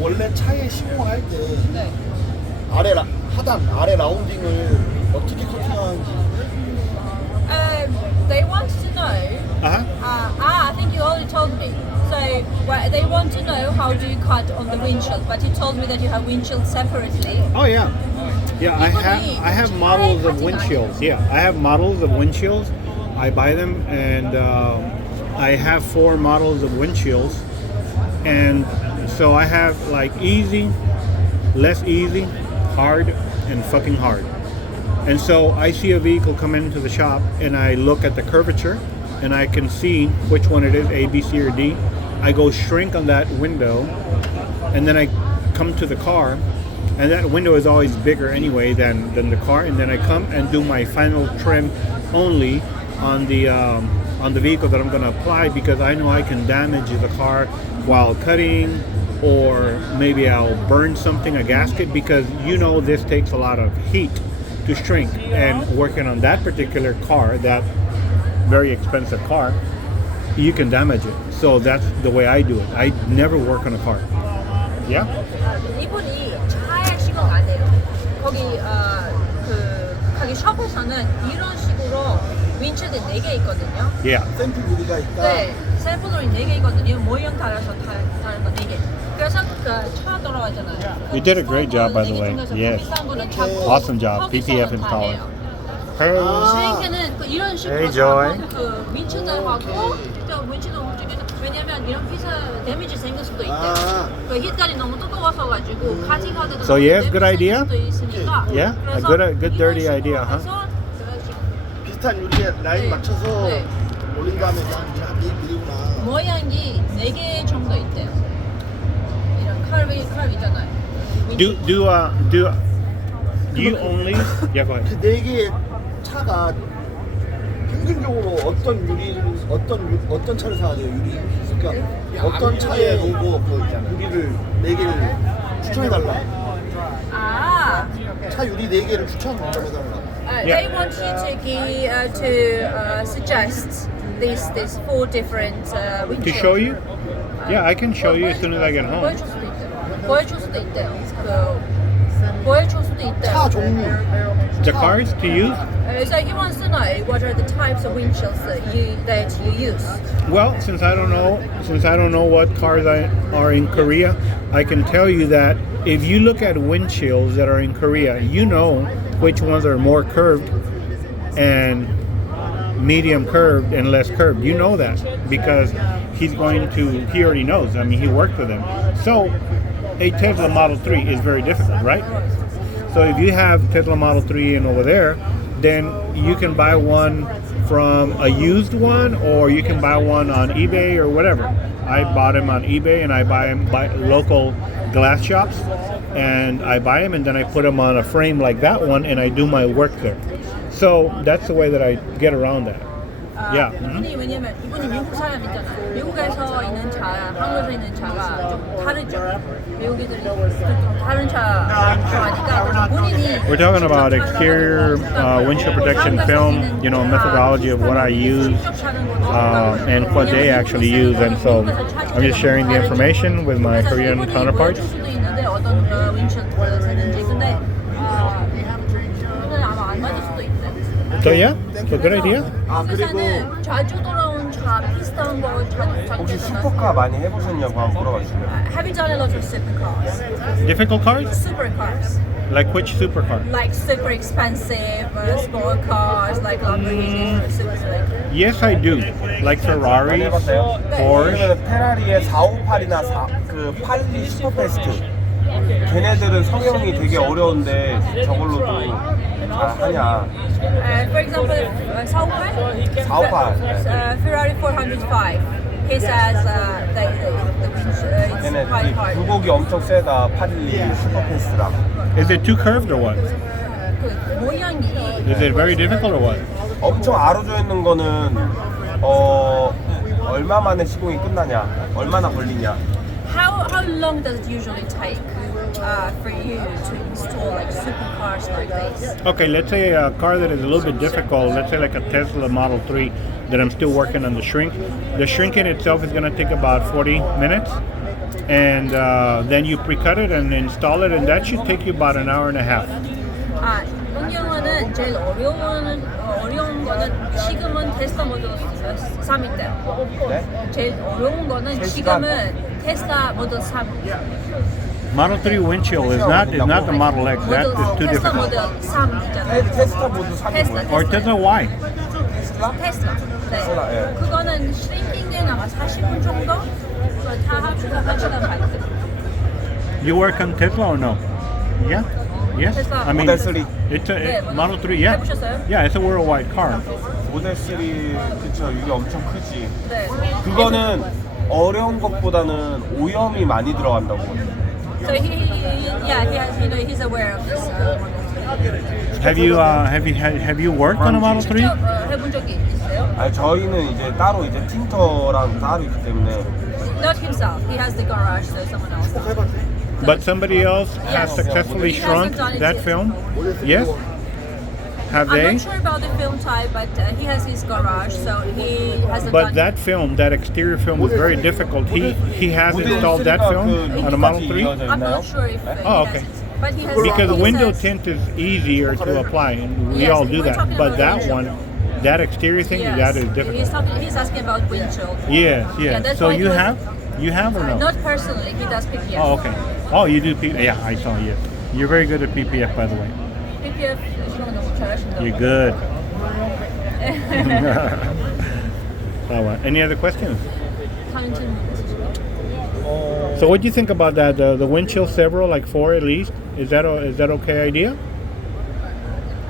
원래 차에 시공할 때 네. 하단 아래 라운딩을 어떻게 커팅하는지. They want to know. I think you already told me. So they want to know how do you cut on the windshield, but you told me that you have windshield separately. Oh yeah, yeah. I have models of windshields. Yeah, I have models of windshields. I buy them, and I have 4 models of windshields, and so I have like easy, less easy, hard, and fucking hard. And so I see a vehicle come into the shop, and I look at the curvature, and I can see which one it is, A, B, C, or D. I go shrink on that window, and then I come to the car, and that window is always bigger anyway than the car, and then I come and do my final trim only on the vehicle that I'm going to apply, because I know I can damage the car while cutting, or maybe I'll burn something, a gasket, because this takes a lot of heat to shrink, and working on that particular car, that very expensive car, you can damage it. So that's the way I do it. I never work on a car. Yeah? 이분이 차에 시공 안 해요. 거기 그 가게 숍에서는 이런 식으로 윈dshield 4개 있거든요. Yeah. 샘플 유리가 있다. 네, 샘플들이 4개 있거든요. 모형 따라서 다른 거 4개. 그래서 차 돌아가잖아요. You did a great job, by the way. Yes. Awesome job. PPF installer. Hey. 주행에는 이런 식으로 Hey, Joy. 그 윈dshiel드하고 윈dshield 움직여서, 왜냐면 이런 피서 데미지 생길 수도 있대요. 그 hit달이 너무 뜨거워서 가지고 카팅하기도 So yes, good idea. 있으니까. Yeah, a good dirty idea, huh? 비슷한 유리에 라인 맞춰서 올린 다음에 그냥 밀구나. 모양이 4개 정도 있대요. 이런 칼 있잖아요. Do you only? Yeah, go ahead. 그 4개의 차가 평균적으로 어떤 차를 사야 돼요? 유리. 그러니까 어떤 차에 보고 그 유리를 4개를 추천해달라. 차 유리 4개를 추천해달라. They want you to suggest these 4 different windshields. To show you? Yeah, I can show you as soon as I get home. 보여줄 수도 있대요. 보여줄 수도 있대요. 차 종류. The cars to use? So he wants to know what are the types of windshields that you use. Well, since I don't know what cars are in Korea, I can tell you that if you look at windshields that are in Korea, you know which ones are more curved and medium curved and less curved. You know that because he already knows. I mean, he worked with them. So a Tesla Model 3 is very difficult, right? So if you have Tesla Model 3 and over there, then you can buy one from a used one, or you can buy one on eBay or whatever. I bought them on eBay, and I buy them by local glass shops, and I buy them and then I put them on a frame like that one, and I do my work there. So that's the way that I get around that. Yeah. 이분이 왜냐면 이분이 미국 사람이잖아요. 미국에서 있는 차랑 한국에서 있는 차가 좀 다르죠. 미국인들이 좀 다른 차 좋아하니까 본인이. We're talking about exterior windshield protection film, methodology of what I use and what they actually use, and so I'm just sharing the information with my Korean counterparts. So yeah, so good idea. 회사는 자주 돌아온 차 비슷한 거 혹시 슈퍼카 많이 해보셨냐고 한번 물어봤어요. Have you done a lot of supercars? Difficult cars? Supercars. Like which supercar? Like super expensive sport cars, like Lamborghini or super like. Yes, I do. Like Ferrari, 해봤어요? Porsche. 그러면 페라리의 458이나 그 82 슈퍼패스트 걔네들은 성형이 되게 어려운데 저걸로도 잘 하냐. For example, Sauber, Ferrari 405. He says 걔네 it's quite hard. 굴곡이 엄청 세다. 812 슈퍼패스랑. Is it too curved or what? 그 모양이. Is it very difficult or what? 엄청 아로져 있는 거는 얼마 만에 시공이 끝나냐, 얼마나 걸리냐. How long does it usually take for you to install like supercars like this? Okay, let's say a car that is a little bit difficult, let's say like a Tesla Model 3 that I'm still working on the shrink. The shrinking itself is going to take about 40 minutes. and then you pre-cut it and install it, and that should take you about an hour and a half. 아, 이번 경우는 제일 어려운 거는 지금은 테슬라 모델 3인데요. 네? 제일 어려운 거는 테슬라. 지금은 테슬라 모델 3. Model 3 windshield is not the Model X. That is too 테슬라 difficult. 모델 3 있잖아요. 테스타 모드 3이 뭐예요? Or Tesla Y. 테슬라? 테슬라. 네. 테슬라, 예. 그거는 슈링킹된 아마 40분 정도? 그거 다 합쳐서 1시간 반. You work on Tesla or no? Yeah. Yes. Tesla. I mean, 모델 3. it's a 네, Model 3. Yeah. 해보셨어요? Yeah, it's a worldwide car. 모델 3 그쵸 이게 엄청 크지. 네. 그거는 어려운 것보다는 오염이 많이 들어간다고. So he's aware of this. Have you worked on a Model 3? 직접 해본 적이 있어요? 아니 저희는 이제 따로 이제 틴터랑 따로 있기 때문에. Not himself. He has the garage, so someone else. But somebody else has Yes. successfully He shrunk hasn't done it that yet. film? Yes. Have I'm they? not sure about the film type, but he has his garage, so he hasn't But done that film, that exterior film, was very difficult. He has installed that film on a Model 3 I'm not sure if Oh, he okay. has it. But he has because he window says- tint is easier to apply, and we Yes, all do we're that. talking But about that windshield. one, that exterior thing, Yes. that is difficult. He's asking about windshield. Yes, Yeah, yes. that's So why he you was- have or no? Not personally, he does PPF. Oh, okay. Oh, you do PPF. Yeah, I saw. Yes, you're very good at PPF, by the way. PPF 시간 너무 잘하신다고. You're good. Any other questions? 다른 질문 있으실까요? So what do you think about that? The windshield several, like 4 at least. Is that okay idea?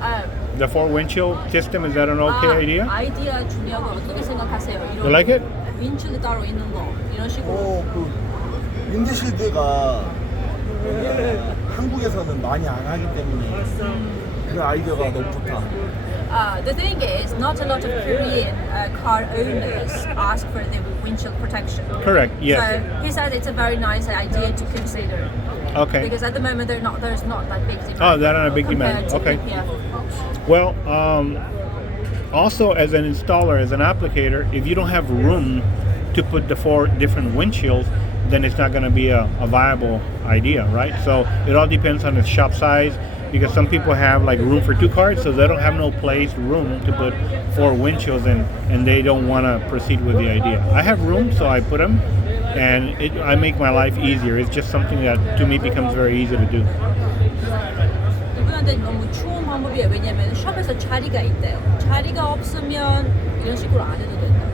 아, The 4 windshield system, is that an okay idea? 아이디어 중요한 거 어떻게 생각하세요? 이런 You like it? 윈칠드 따로 있는 거 이런 식으로. 그 윈드실드가 한국에서는 많이 안 하기 때문에 그 아이디어가 너무 좋다. The thing is, not a lot of Korean car owners ask for the windshield protection. Correct. Yes. So he said it's a very nice idea to consider. Okay. Because at the moment there's not that big demand. Oh, they're not a big compared demand. to Okay. PPF. Well, also as an installer, as an applicator, if you don't have room to put the 4 different windshields, then it's not going to be a viable idea, right? So it all depends on the shop size, because some people have like room for 2 cars, so they don't have no room to put 4 windshields in, and they don't want to proceed with the idea. I have room, so I put them, and I make my life easier. It's just something that to me becomes very easy to do. 이분한테 너무 좋은 방법이에요. 왜냐면 샵에서 자리가 있대요. 자리가 없으면 이런 식으로 안 해도 된다.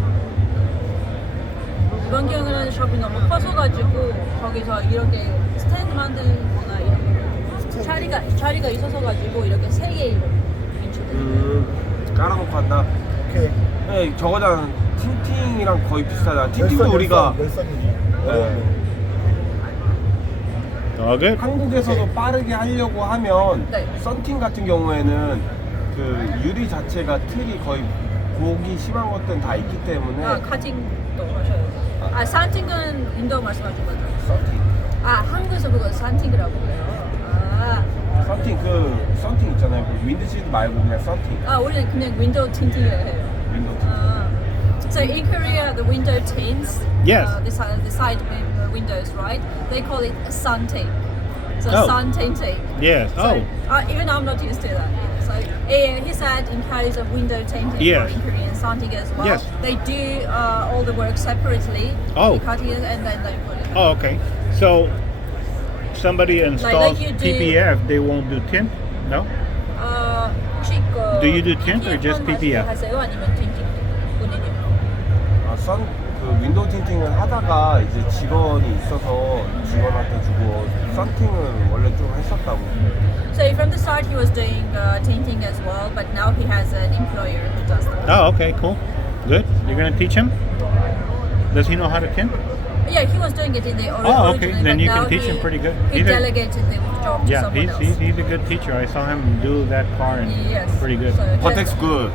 이번 경우는 샵이 너무 커서가지고 거기서 이렇게 스탠드 만들거나 이런 자리가 있어서 가지고 이렇게 3개의 깔아놓고 한다. 오케이. 네, 저거랑 틴팅이랑 거의 비슷하다. 틴팅도 우리가 All good? 한국에서도 빠르게 하려고 하면 네. 썬팅 같은 경우에는 그 유리 자체가 틀이 거의 고기 심한 것들은 다 있기 때문에 카팅도 하셔요. 산팅은 윈도우 말씀하신 거죠? 썬팅 한국에서 그거 산팅이라고 그래요. 썬팅 있잖아요. 그 윈드실드 말고 그냥 썬팅 우리는 그냥 윈도우 틴팅을 해요. 윈도우 틴팅. So in Korea, the window tints, Yes. the side windows, right? They call it sun tint. So Oh. sun tinting. Yes. So, Oh. even I'm not used to that. So he said in case of window tinting Yes. or in Korean sunting as well, Yes. they do all the work separately. Oh. They cut it and then they put it. Oh, okay. So somebody installs you do- PPF, they won't do tint? No? 혹시 그 Do you do tint or just PPF? 하세요? 아니면 tinting 본인이? 그 윈도우 틴팅은 하다가 이제 직원이 있어서 직원한테 주고 썬팅은 원래 좀 했었다고. So from the start he was doing tinting as well, but now he has an employer who does that. Oh, okay, cool. Good. You're gonna teach him? Does he know how to tint? Yeah, he was doing it in the Oh, okay. originally, Then but you now can teach him pretty good. He He's a- delegated the job to Yeah, someone else. he's a good teacher. I saw him do that car and Yes. pretty good. So 버텍스 굿.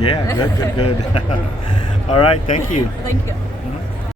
Yeah, good. All right, thank you. Thank you.